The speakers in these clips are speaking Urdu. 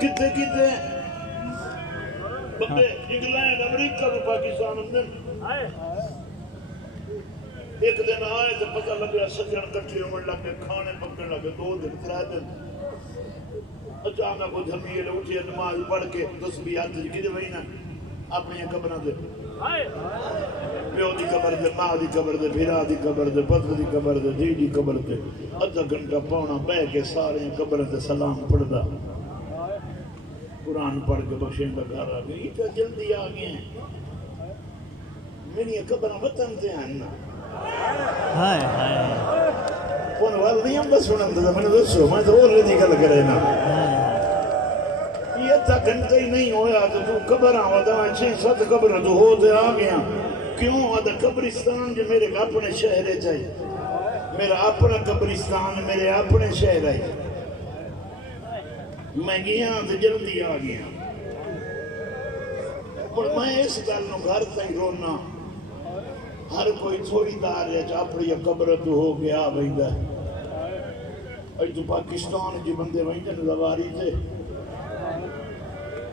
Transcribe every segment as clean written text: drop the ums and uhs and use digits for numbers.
کتے کتے بندے انگلینڈ امریکہ تو پاکستان اندر ایک دن آئے تو پتہ لگا سجن کٹھے ہونے لگے کھانے پکنے لگے 2 دن 3 دن اچانک وہ دھمیل اٹھی نماز پڑھ کے تسبیحات کی وہی نا اپنی قبروں دے پیو دی قبر دے ماں دی قبر دے بھیرا دی قبر دے پتر دی قبر دے دھی دی قبر دے ادھا گھنٹہ پونا بہ کے سارے قبر دے سلام پڑھدا قرآن پڑھ کے بخشیں کا گھر آ گئی تو جلدی آ گئے ہیں میری قبر وطن تے ہیں نا ہائے ہائے کون وال نہیں ہم بس سنن تے میں نے دسو میں تو اور دی گل کرے نا یہ تا گھنٹہ ہی نہیں ہویا تو قبر آودا 6-7 قبر تو ہو تے آ گیا کیوں آدھا قبرستان جو میرے اپنے شہر چاہیے میرا اپنا قبرستان میرے اپنے شہر ہے میں گیا تو جلدی آ گیا اور میں اس گل نو گھر تک رونا ہر کوئی تھوڑی دار ہے جو اپنی قبر تو ہو گیا بھائی اج تو پاکستان جی بندے وہیں لواری تھے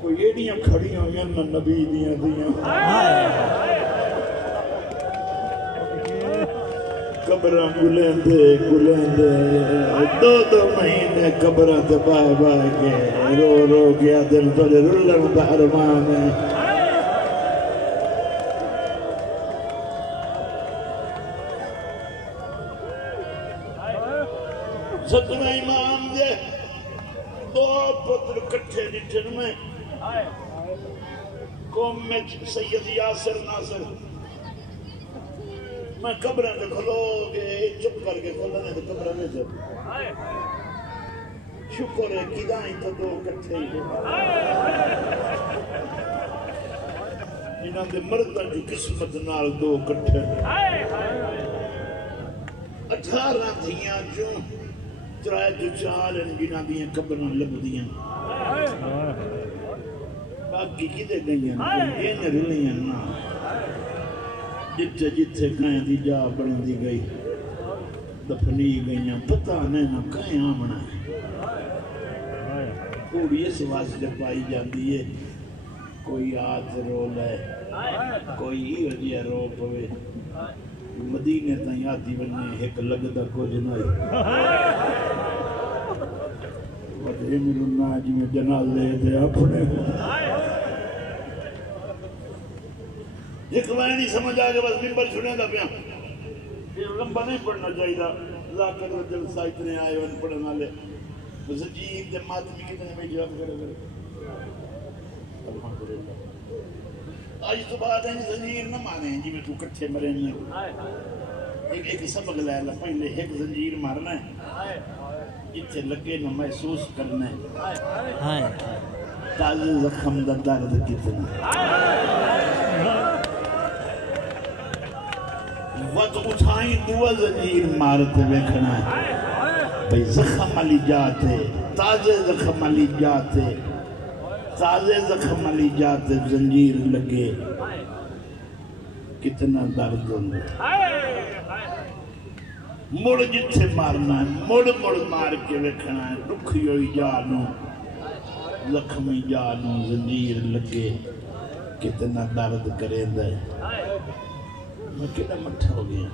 کوئی ایڈیاں کھڑی ہوئی ہیں نبی دیاں قبران گلندے 2 مہینے قبران تے بائے بائے کے رو گیا دل تو رلن بحرمان میں ستویں امام دے 2 پتر کٹھے ڈٹھن میں قوم میں سید یاسر ناصر میں قبریں دے کھلو گے چپ کر کے کھلنے دے قبریں میں جب شکر ہے کدائیں تو 2 کٹھے ہی جنہاں دے مردہ کی قسمت نال 2 کٹھے 18 دھیاں جو 3-4 جنہاں دیاں قبریں لب دیاں باقی کدے گئیاں یہ نے رلیاں نا جتھے جتھے کہیں دی جا بڑھن دی گئی دفنی گئیاں پتہ نہیں نہ کہیں آمنا ہے کوئی اس واسطے پائی جاندی ہے کوئی آت رو لے کوئی وجہ رو پوے مدینے تائیں آتی بننے ایک لگتا کچھ نہیں وجہ ملنا جی میں جنازے دے اپنے ایک میں نہیں سمجھ آگے بس ممبر چھوڑیں دا پیا لمبا نہیں پڑھنا چاہیے ذاکر و جلسہ اتنے آئے ون پڑھنا لے زجیر دے ماتمی کتنے میں جواب کرے الحمدللہ آج تو بات ہے زنجیر نہ مانے ہیں جی میں تو کٹھے مرے نہیں ایک سبق لے لے پہلے ایک زنجیر مارنا ہے جتھے لگے نہ محسوس کرنا ہے تازہ زخم دا درد کتنا وقت اٹھائیں 2 زنجیر مارتے بیکھنا ہے بھئی زخم علی جاتے تازے زخم علی جاتے زنجیر لگے کتنا درد ہوندے مڑ جتھے مارنا ہے مڑ مار کے بیکھنا ہے دکھی ہوئی جانو زخمی جانو زنجیر لگے کتنا درد کرے دے میں کتنا مٹھا ہو گیا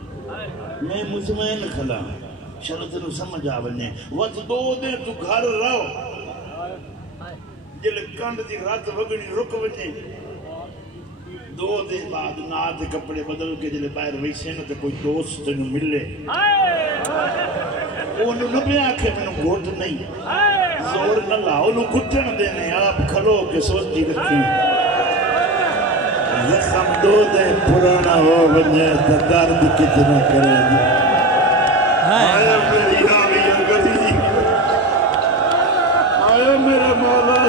میں مطمئن کھلا چلو تنو سمجھ آونے وقت 2 دن تو گھر رہو جلے کانڈ دی رات وگنی رک وجے 2 دن بعد نات کپڑے بدل کے جلے باہر ویسے نہ تے کوئی دوست تنو ملے انہوں نے بھی آنکھے میں نو گھوٹ نہیں زور نہ لاؤ انہوں گھٹن دینے آپ کھلو کے سوچی رکھیں زخم 2 دن پرانا ہو بنجے تا درد کتنا کرے گی آیا میری آگئی انگلی آیا میرا مولا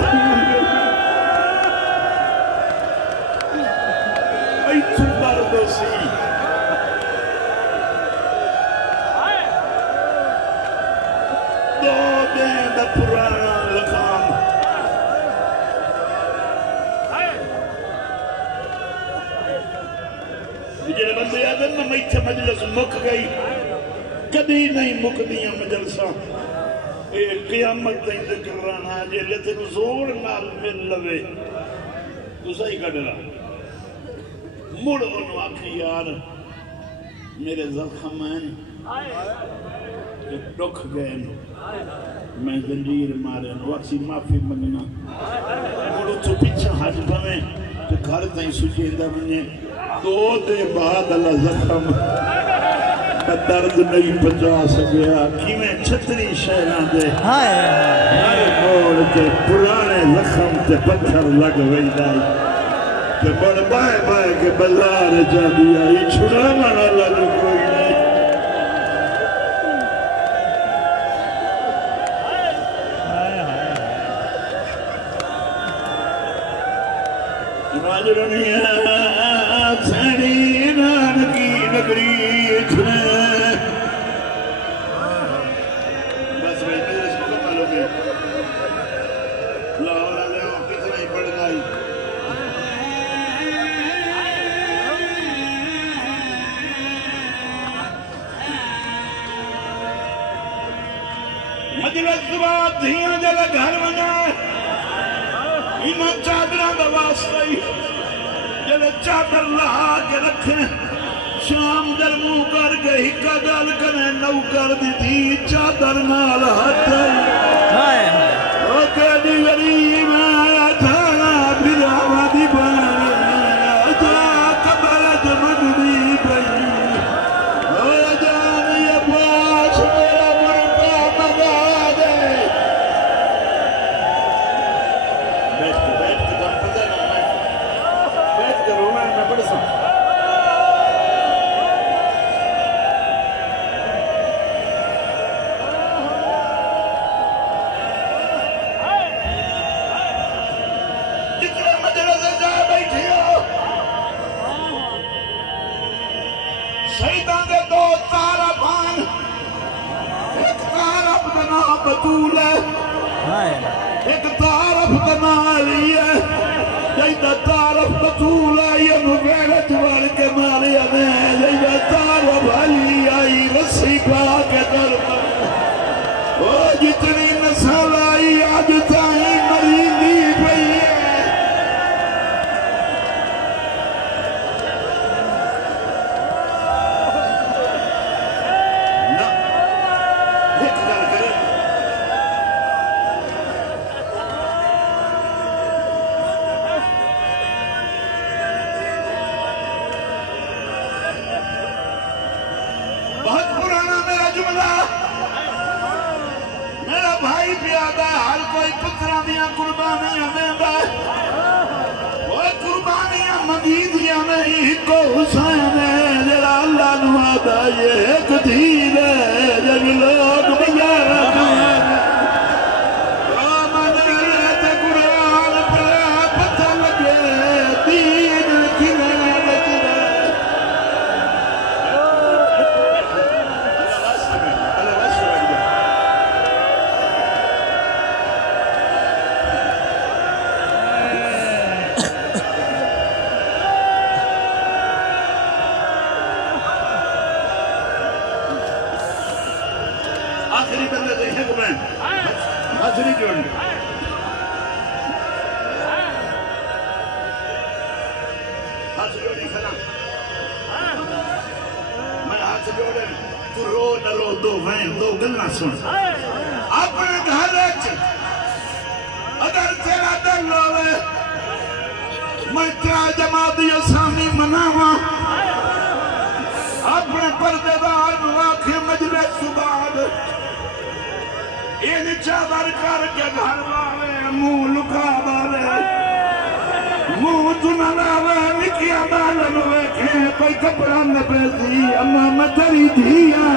ایتھو درد سی پرانا لکھام جڑے بندے آدھے نا میتھے مجلس مک گئی کدی نہیں مک دیا مجلسہ قیامت تین ذکر رانا جے لیتن زور نال مل لوے تو صحیح کر رہا مڑ انہوں آکھی یار میرے زخم ہیں کہ ڈکھ گئے میں زنجیر مارے واقعی معافی منگنا مڑو تو پیچھا حج بھویں کہ گھر تائیں سجیدہ بنے دو دے بعد اللہ زخم درد نہیں بچا سکیا کیویں چھتری شہران دے ہر موڑ کے پرانے زخم تے پتھر لگ وئی دائی کہ بڑ بائے بائے کے بازار جا دیا یہ چھڑا مانا لگ کوئی نہیں راجرنیاں سینی نانکی نگری چھنے بس میں مجلس مکمل ہو گئی لاہور آلے ہوں کتنا ہی پڑھ گئی مجلس صبح دھیاں جلے گھر بنا انہوں چادران دا واسطہ ہی جلے چادر لہا کے رکھیں شام در منہ کر کے ہکا گل کریں نو کر دی تھی چادر نال ہتھائی او کہنی غریب آیا تھانا براوا دی بانی جا قبرت مدنی بھئی او جان یہ پاس میرا مرکا مگا دے بیٹھ کے کام پتہ ہے نا بیٹھ کے رونا ہے میں پڑھ سکتا شہیدان دے دو تارفان ایک تارف دنا بطول ہے ایک تارف دنا علی ہے جیدہ تارف بطول ہے یہ مغیرت وال کے مارے ہمیں جیدہ تارف علی آئی رسی پا کے در وہ جتنی نسل آئی آج تاہیں مریندی پئی ہے بہت پرانا میرا جملہ میرا بھائی پیادا ہر کوئی پترہ دیا قربانیاں دیں گا وہ قربانیاں مدیدیاں نہیں کو حسین ہے جرا اللہ نوادہ یہ ایک دین ہے جب لوگ بیارہ کھائیں من رہتے قرآن پہ پتہ لگے دین کھلے بچرے آخری بندے دے حق میں حضری جوڑی ہاتھ جوڑی کھنا میں ہاتھ جوڑے تو رو نہ رو دو وین دو گلنا سن اپنے گھر رچ اگر تیرا دل لوے میں تیرا جماعتی اسامی مناوا اپنے پردے دار مواقع مجلس سباد این چادر کر کے گھر والے منہ لکا والے منہ تنہ لاوے نکیا بالن ویکھے کوئی کپڑا نہ پیسی اما متری دھیا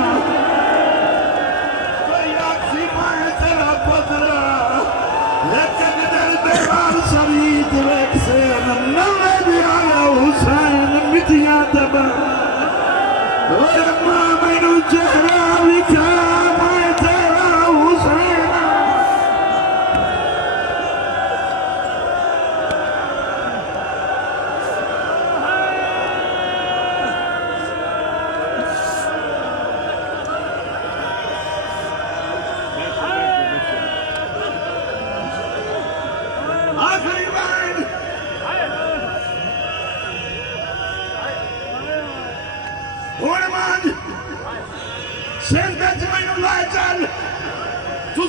کوئی آکسی مائے تیرا پترا لیکن در دیوار سویت ویک سے نوے دیا حسین مٹیاں دبا اور ماں میں نو چہرہ لکھا میں تیرا حسین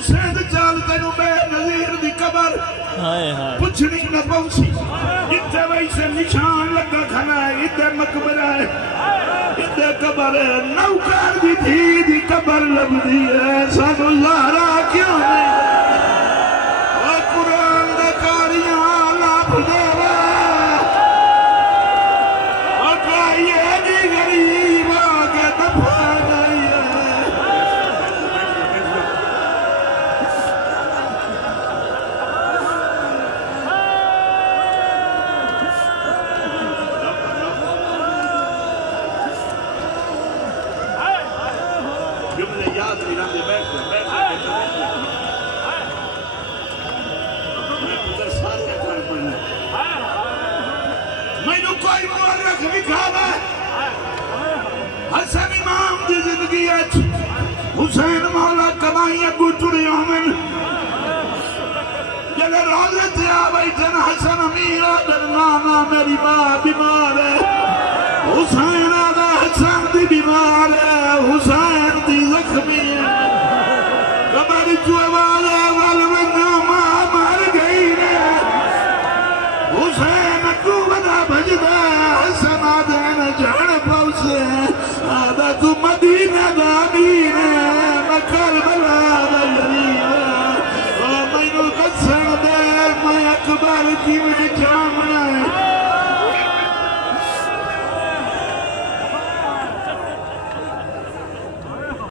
حسین چال تینوں بے نظیر دی قبر پچھنی نہ پہنچی اتھے ویسے نشان لگا کھنا ہے اتھے مقبرہ ہے اتھے قبر ہے نوکر دی تھی دی قبر لب دی ہے سانو زہرا کیوں نہیں اور قرآن دے کاریاں لاب دے اور کہیے دی غریب آگے دفع نہیں ہے جملے یاد نہیں رہتے بیٹھ میں پتر سارے کار پڑھنا میں نے کوئی مورخ لکھا ہے حسن امام دی زندگی اچھ حسین مولا کمائی اگو ٹڑی آمن جگہ روزت آوائی جن حسن امیر آدر نانا میری ماں بیمار ہے حسین آدھا حسن دی بیمار ہے حسین دی زخمی ہے قبر جو